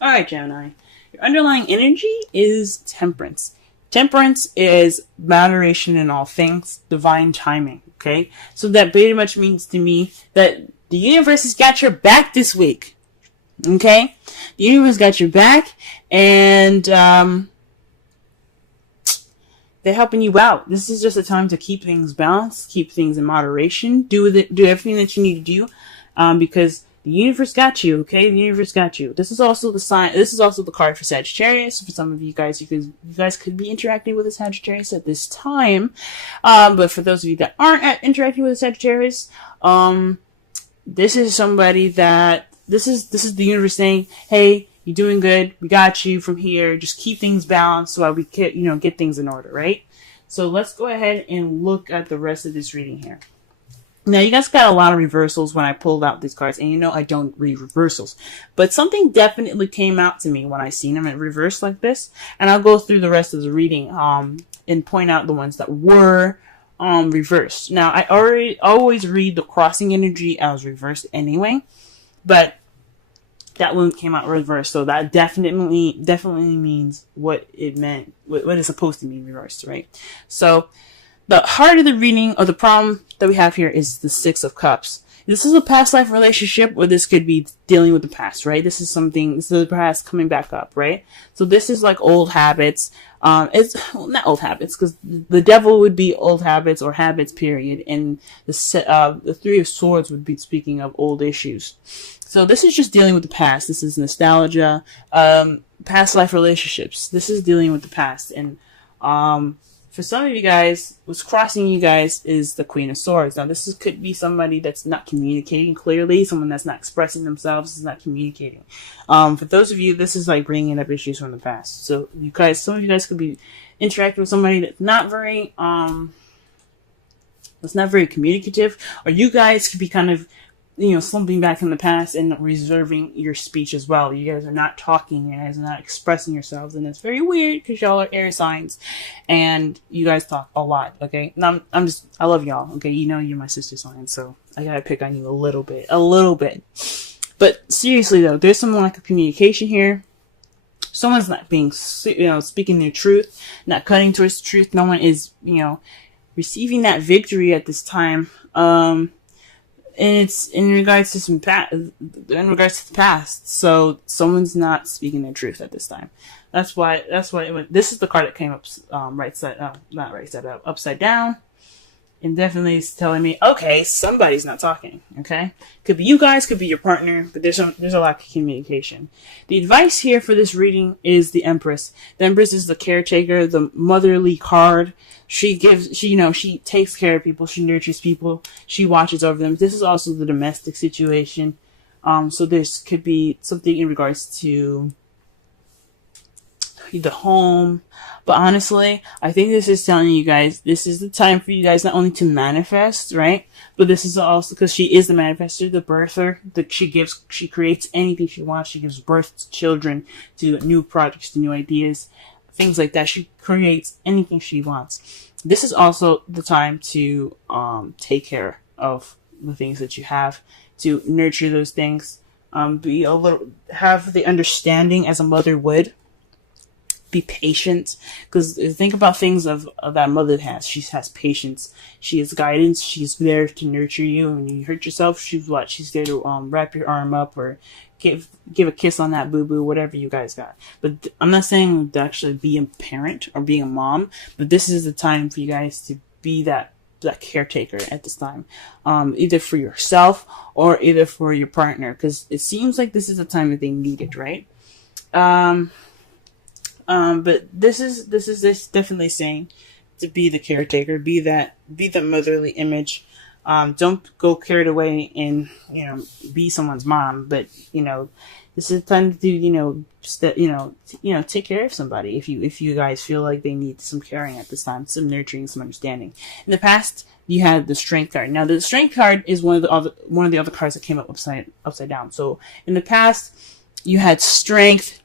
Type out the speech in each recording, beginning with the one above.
All right, Gemini. Your underlying energy is temperance. Temperance is moderation in all things, divine timing. Okay, so that pretty much means to me that the universe has got your back this week. Okay, the universe got your back, and they're helping you out. This is just a time to keep things balanced, keep things in moderation, do everything that you need to do, because the universe got you. Okay, the universe got you. This is also the sign. This is also the card for Sagittarius. For some of you guys, you guys could be interacting with a Sagittarius at this time. But for those of you that aren't interacting with a Sagittarius, this is somebody that this is the universe saying, "Hey, you're doing good. We got you from here. Just keep things balanced so that we can, get things in order, right?" So let's go ahead and look at the rest of this reading here. Now, you guys got a lot of reversals when I pulled out these cards, and I don't read reversals, but something definitely came out to me when I seen them in reverse like this, and I'll go through the rest of the reading, and point out the ones that were, reversed. Now, I always read the crossing energy as reversed anyway, but that one came out reversed, so that definitely means what it meant, what it's supposed to mean reversed, right? So, the heart of the reading, or the problem that we have here, is the Six of Cups. This is a past life relationship, or this could be dealing with the past, right? This is the past coming back up, right? So this is like old habits. It's not old habits, because the devil would be old habits or habits, period. And the Three of Swords would be speaking of old issues. So this is just dealing with the past. This is nostalgia, past life relationships. This is dealing with the past. And for some of you guys, what's crossing you guys is the Queen of Swords. Now, could be somebody that's not communicating clearly, someone that's not expressing themselves, is not communicating. For those of you, this is like bringing up issues from the past. So some of you guys could be interacting with somebody that's not very communicative, or you guys could be kind of, slumping back in the past and reserving your speech as well. You guys are not talking, you guys are not expressing yourselves, and it's very weird because y'all are air signs and you guys talk a lot, okay? And I love y'all, okay? You're my sister sign, so I gotta pick on you a little bit. But seriously though, there's some lack of communication here. Someone's not being, speaking their truth, not cutting towards the truth. No one is, receiving that victory at this time. And it's in regards to the past. So someone's not speaking their truth at this time. That's why this is the card that came up, upside down. And definitely is telling me, okay, somebody's not talking. Okay. Could be you guys, could be your partner, but there's a lack of communication. The advice here for this reading is the Empress. The Empress is the caretaker, the motherly card. She takes care of people. She nurtures people. She watches over them. This is also the domestic situation. So this could be something in regards to the home. But honestly, I think this is telling you guys, this is the time for you guys not only to manifest, right? But this is also because she is the manifester, the birther, that she creates anything she wants. She gives birth to children, to new projects, to new ideas, things like that. She creates anything she wants. This is also the time to take care of the things that you have, to nurture those things, have the understanding as a mother would. Be patient, because think about things of that mother has. She has patience. She has guidance. She's there to nurture you. When you hurt yourself, she's there to wrap your arm up or give a kiss on that boo boo, whatever you guys got. But I'm not saying to actually be a parent or being a mom, but this is the time for you guys to be that caretaker at this time, either for yourself or either for your partner, because it seems like this is the time that they need it, right? But this is definitely saying to be the caretaker, be the motherly image. Don't go carried away and, be someone's mom, but, this is the time to take care of somebody. If you guys feel like they need some caring at this time, some nurturing, some understanding. In the past, you had the Strength card. Now, the Strength card is one of the other cards that came up upside down. So in the past, you had strength.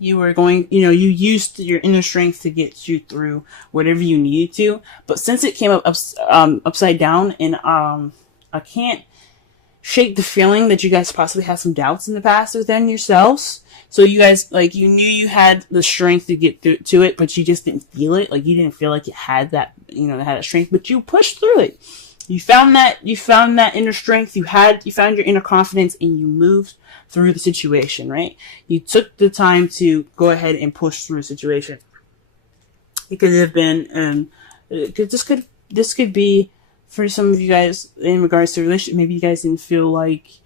You were you used your inner strength to get you through whatever you needed to. But since it came up upside down, and I can't shake the feeling that you guys possibly had some doubts in the past within yourselves. So you guys, like, you knew you had the strength to get through to it, but you just didn't feel it. Like, you didn't feel like you had that, had that strength, but you pushed through it. You found that inner strength. You found your inner confidence, and you moved through the situation, right? You took the time to go ahead and push through a situation. It could have been, this could be for some of you guys in regards to relationship. Maybe you guys didn't feel like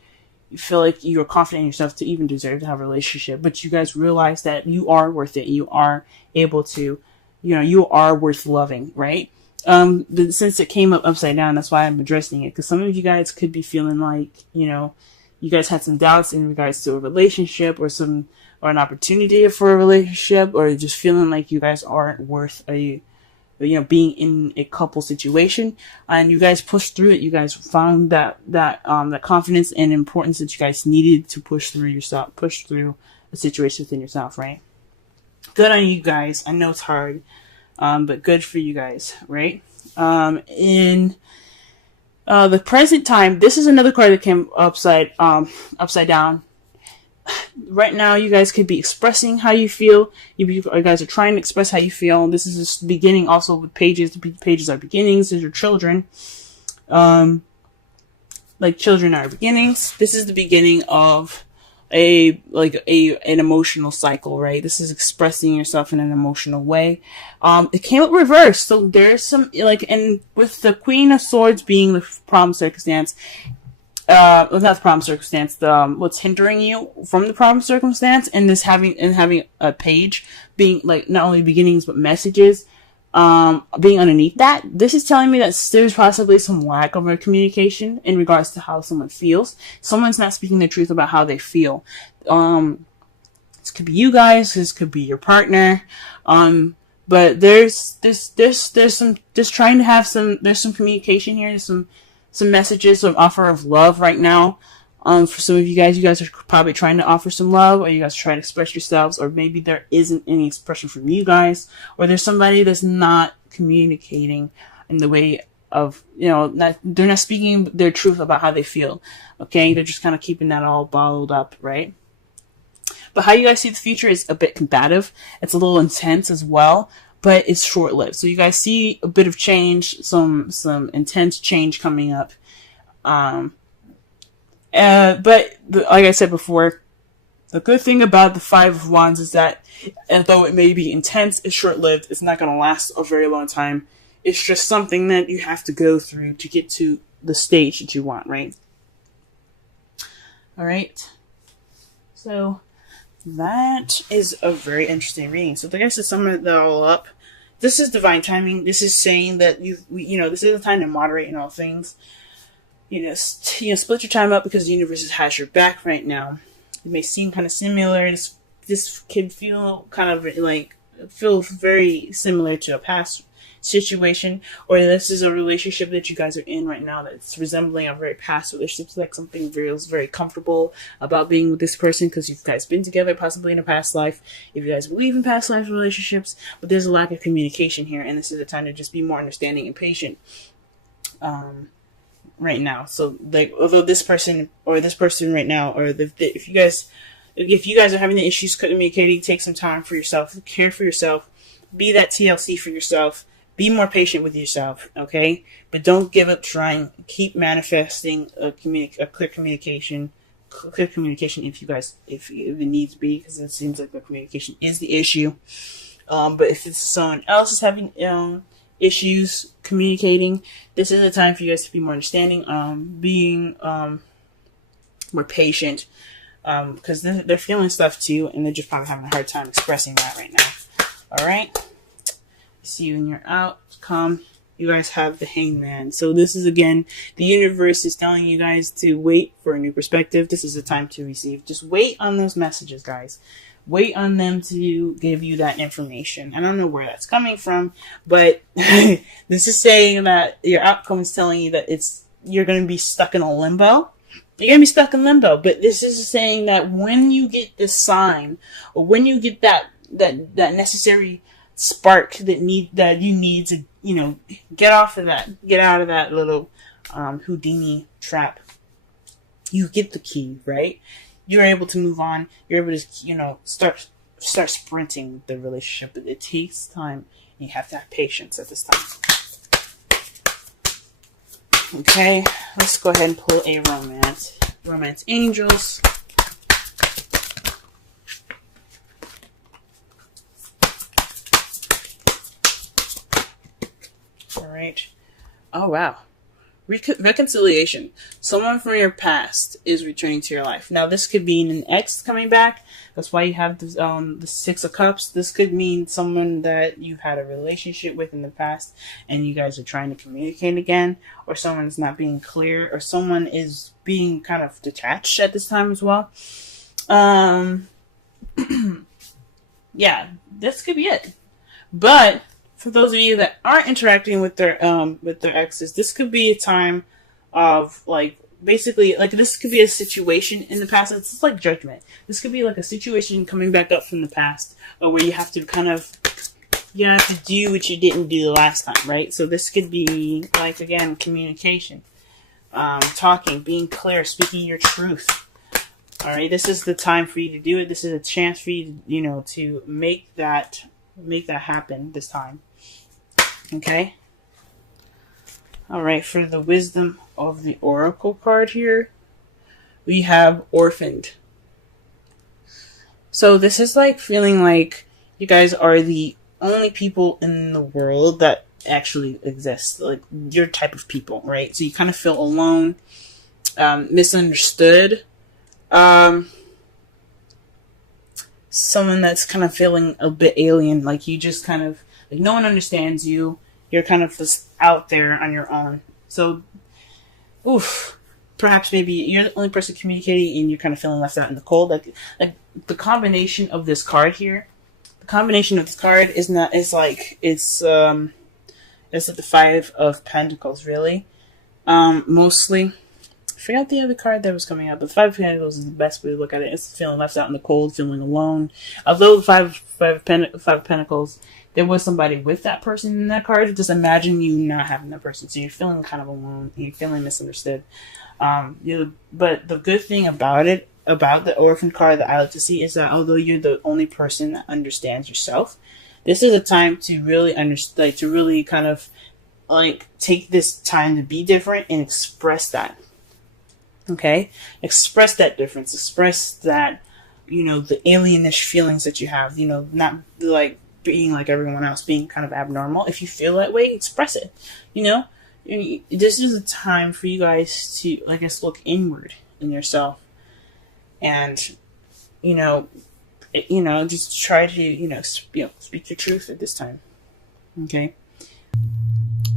you were confident in yourself to even deserve to have a relationship, but you guys realize that you are worth it. You are able to, you are worth loving, right? Since it came up upside down, that's why I'm addressing it. Because some of you guys could be feeling like, you guys had some doubts in regards to a relationship or an opportunity for a relationship, or just feeling like you guys aren't worth being in a couple situation, and you guys pushed through it. You guys found that confidence and importance that you guys needed to push through a situation within yourself, right? Good on you guys. I know it's hard, but good for you guys, right? In the present time, this is another card that came upside down. Right now, you guys could be expressing how you feel. You guys are trying to express how you feel. This is just beginning also with pages. The pages are beginnings. These are children. Like children are beginnings. This is the beginning of an emotional cycle, right? This is expressing yourself in an emotional way. It came up reversed. So there's some, and with the Queen of Swords being the problem circumstance, not the problem circumstance, what's hindering you from the problem circumstance, and having a page being like not only beginnings but messages being underneath that. This is telling me that there's possibly some lack of communication in regards to how someone feels. Someone's not speaking the truth about how they feel. This could be you guys, this could be your partner, but there's some communication here. There's some messages, some offer of love right now. For some of you guys are probably trying to offer some love, or you guys are trying to express yourselves, or maybe there isn't any expression from you guys, or there's somebody that's not communicating in the way of, they're not speaking their truth about how they feel. Okay. They're just kind of keeping that all bottled up, right? But how you guys see the future is a bit combative. It's a little intense as well, but it's short-lived. So you guys see a bit of change, some intense change coming up. But like I said before, the good thing about the Five of Wands is that although it may be intense, it's short-lived. It's not going to last a very long time. It's just something that you have to go through to get to the stage that you want, right? All right. So that is a very interesting reading. So like I said, sum it all up. This is divine timing. This is saying that this is the time to moderate in all things. Split your time up because the universe has your back right now. It may seem kind of similar. This can feel very similar to a past situation, or this is a relationship that you guys are in right now that's resembling a very past relationship. It's like something feels very comfortable about being with this person because you guys been together possibly in a past life, if you guys believe in past life relationships, but there's a lack of communication here, and this is the time to just be more understanding and patient right now. So although this person right now, or if you guys are having the issues communicating, take some time for yourself, care for yourself, be that TLC for yourself. Be more patient with yourself, okay? But don't give up trying. Keep manifesting a clear communication if it needs to be, because it seems like the communication is the issue. But if it's someone else is having issues communicating, this is the time for you guys to be more understanding, being more patient, because they're feeling stuff too, and they're just probably having a hard time expressing that right now. All right. See you when you're outcome. You guys have the Hangman. So this is, again, the universe is telling you guys to wait for a new perspective. This is the time to receive. Just wait on those messages, guys. Wait on them to give you that information. I don't know where that's coming from, but this is saying that your outcome is telling you that you're going to be stuck in a limbo. You're going to be stuck in limbo, but this is saying that when you get this sign, or when you get that necessary spark that you need to, get out of that little Houdini trap, you get the key, right? You're able to move on. You're able to, you know, start sprinting with the relationship. But it takes time. You have to have patience at this time. Okay, let's go ahead and pull a romance. Romance angels. All right. Oh, wow. Reconciliation. Someone from your past is returning to your life. Now, this could mean an ex coming back. That's why you have the Six of Cups. This could mean someone that you've had a relationship with in the past and you guys are trying to communicate again, or someone is not being clear, or someone is being kind of detached at this time as well. Yeah, this could be it. But for those of you that aren't interacting with their exes, this could be a time of, like, basically, like, this could be a situation in the past. It's just like judgment. This could be like a situation coming back up from the past, or where you have to kind of, you have to do what you didn't do the last time, right? So this could be, like, again, communication, talking, being clear, speaking your truth. All right, this is the time for you to do it. This is a chance for you to, you know, to make that happen this time. Okay. All right. For the wisdom of the oracle card here, we have orphaned. So this is like feeling like you guys are the only people in the world that actually exist. Like, your type of people, right? So you kind of feel alone, misunderstood. Someone that's kind of feeling a bit alien, like you just kind of, like, no one understands you. You're kind of just out there on your own. So, perhaps maybe you're the only person communicating and you're kind of feeling left out in the cold. Like the combination of this card here, it's like the Five of Pentacles, really. Mostly. I forgot the other card that was coming up, but the Five of Pentacles is the best way to look at it. It's feeling left out in the cold, feeling alone. Although the Five of Pentacles, there was somebody with that person in that card. Just imagine you not having that person, so you're feeling kind of alone. You're feeling misunderstood. But the good thing about the orphan card that I like to see is that although you're the only person that understands yourself, this is a time to really understand, to really kind of like take this time to be different and express that. Okay? Express that difference. Express that, you know, the alienish feelings that you have, you know, not like being like everyone else, being kind of abnormal. If you feel that way, express it. You know, this is a time for you guys to, I guess, look inward in yourself, and just try to speak your truth at this time. Okay,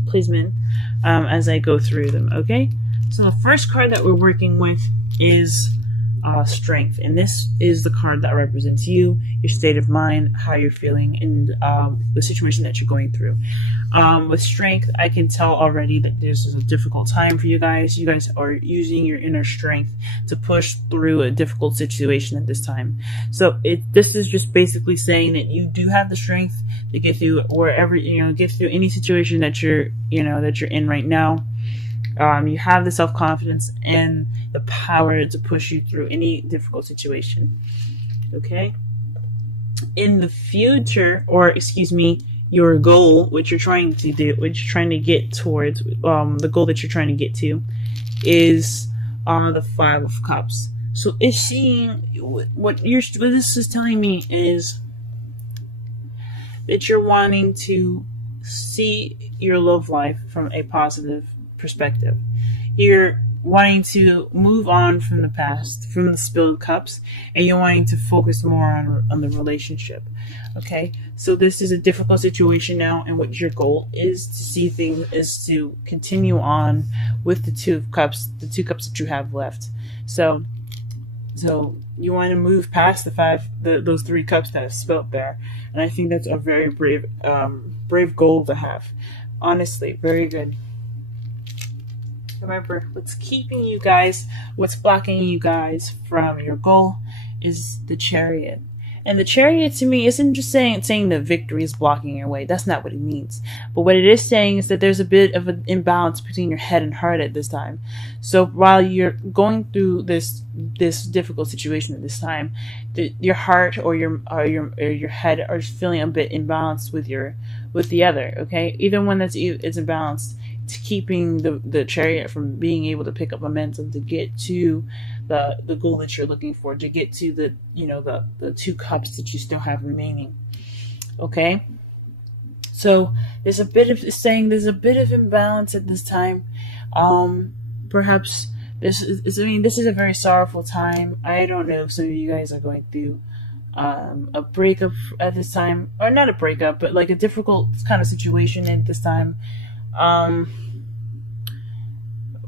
please, men, as I go through them. Okay, so the first card that we're working with is strength, and this is the card that represents you, your state of mind, how you're feeling, and the situation that you're going through. With strength, I can tell already that this is a difficult time for you guys. You guys are using your inner strength to push through a difficult situation at this time. So this is just basically saying that you do have the strength to get through wherever, get through any situation that you're in right now. You have the self-confidence and the power to push you through any difficult situation. Okay? In the future, your goal, which you're trying to do, which you're trying to get towards, the goal that you're trying to get to is the Five of Cups. So it's seeing what this is telling me is that you're wanting to see your love life from a positive perspective. You're wanting to move on from the past, from the spilled cups, and you're wanting to focus more on the relationship. Okay, so this is a difficult situation now, and what your goal is to continue on with the two cups that you have left. So you want to move past those three cups that are spilled there, and I think that's a very brave goal to have. Honestly, very good. Remember, what's blocking you guys from your goal is the Chariot. And the Chariot to me isn't just saying that victory is blocking your way. That's not what it means. But what it is saying is that there's a bit of an imbalance between your head and heart at this time. So while you're going through this difficult situation at this time, your heart or your head are feeling a bit imbalanced with the other. Okay, even when it's imbalanced, it's keeping the Chariot from being able to pick up momentum to get to the goal that you're looking for, to get to the 2 cups that you still have remaining. Okay, so there's a bit of imbalance at this time. Perhaps this is a very sorrowful time. I don't know if some of you guys are going through a breakup at this time, or not a breakup, but like a difficult kind of situation at this time.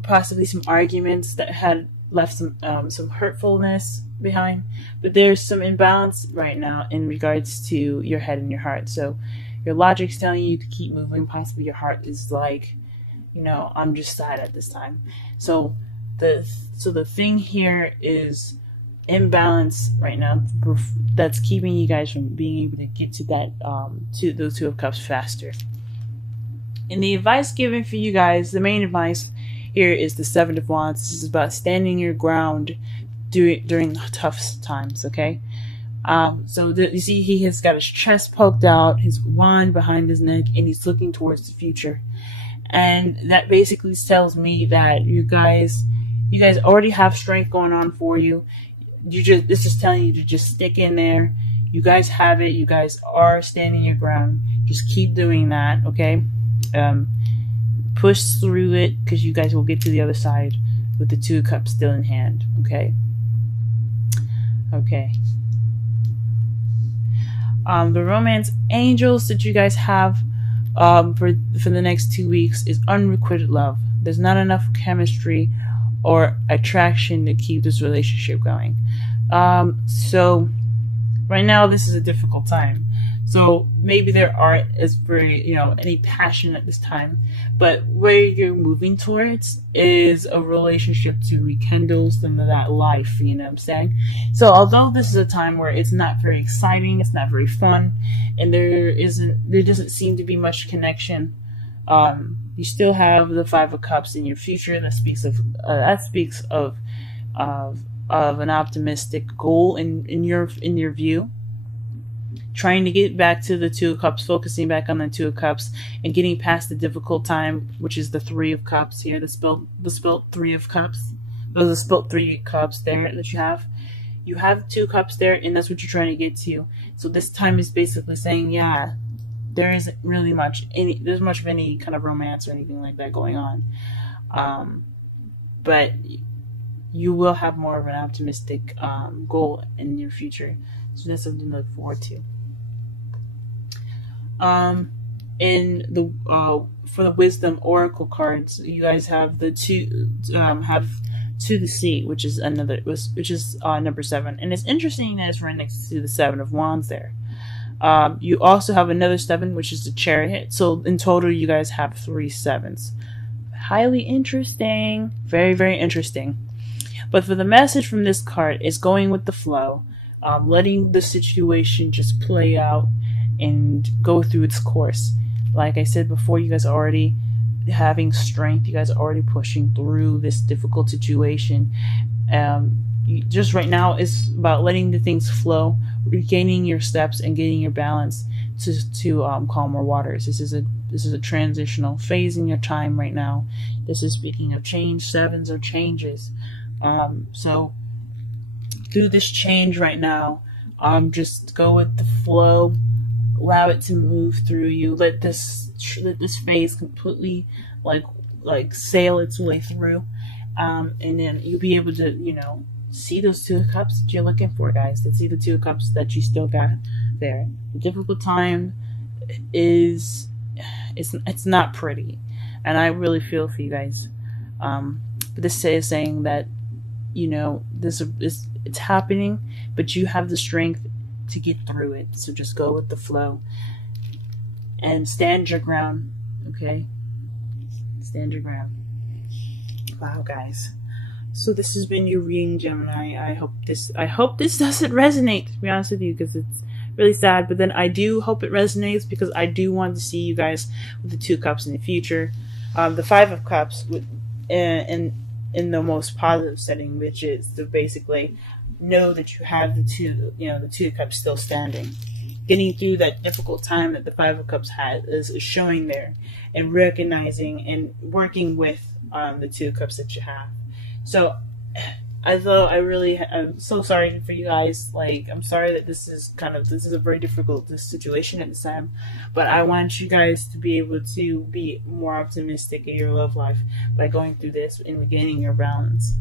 Possibly some arguments that had left some hurtfulness behind, but there's some imbalance right now in regards to your head and your heart. So your logic's telling you to keep moving. Possibly your heart is like, I'm just sad at this time. So the thing here is imbalance right now that's keeping you guys from being able to get to that to those 2 of Cups faster. And the advice given for you guys, the main advice here is the 7 of Wands. This is about standing your ground during tough times, okay? So you see he has got his chest poked out, his wand behind his neck, and he's looking towards the future. And that basically tells me that you guys already have strength going on for you. This is telling you to just stick in there. You guys have it. You guys are standing your ground. Just keep doing that, okay? Push through it, because you guys will get to the other side with the 2 cups still in hand. Okay. The romance angels that you guys have for the next 2 weeks is unrequited love. There's not enough chemistry or attraction to keep this relationship going. So right now this is a difficult time. So maybe there aren't as very, any passion at this time, but where you're moving towards is a relationship to rekindle some of that life, you know what I'm saying? So although this is a time where it's not very exciting, it's not very fun, and there doesn't seem to be much connection, you still have the 5 of Cups in your future. That speaks of an optimistic goal in your view. Trying to get back to the 2 of Cups, focusing back on the 2 of Cups, and getting past the difficult time, which is the 3 of Cups here, the spelt 3 of Cups. Those are spelt 3 cups there that you have. You have 2 cups there, and that's what you're trying to get to. So this time is basically saying, yeah, there isn't really much of any kind of romance or anything like that going on. But you will have more of an optimistic goal in your future. So that's something to look forward to. In the for the Wisdom Oracle cards, you guys have the have to the sea, which is number 7, and it's interesting that it's right next to the 7 of Wands there. You also have another 7, which is the Chariot. So in total, you guys have 3 7s. Highly interesting, very, very interesting. But for the message from this card is going with the flow, letting the situation just play out and go through its course. Like I said before, you guys are already having strength. You guys are already pushing through this difficult situation. Just right now, it's about letting the things flow, regaining your steps, and getting your balance to calmer waters. This is a transitional phase in your time right now. This is speaking of change. 7s are changes. So through this change right now, just go with the flow. Allow it to move through you. Let this phase completely like sail its way through, and then you'll be able to see those 2 cups that you're looking for, guys. To see the 2 cups that you still got there. The difficult time is it's not pretty, and I really feel for you guys. But this is saying that it's happening, but you have the strength to get through it. So just go with the flow and stand your ground. Okay, stand your ground. Wow, guys. So this has been your reading, Gemini. I hope this doesn't resonate, to be honest with you, because it's really sad. But then I do hope it resonates, because I do want to see you guys with the 2 cups in the future. The 5 of cups in the most positive setting, which is to basically know that you have the 2 cups still standing. Getting through that difficult time that the 5 of cups has is showing there, and recognizing and working with the 2 cups that you have. So I'm so sorry for you guys. Like, I'm sorry that this is a very difficult situation at this time, but I want you guys to be able to be more optimistic in your love life by going through this and regaining your balance.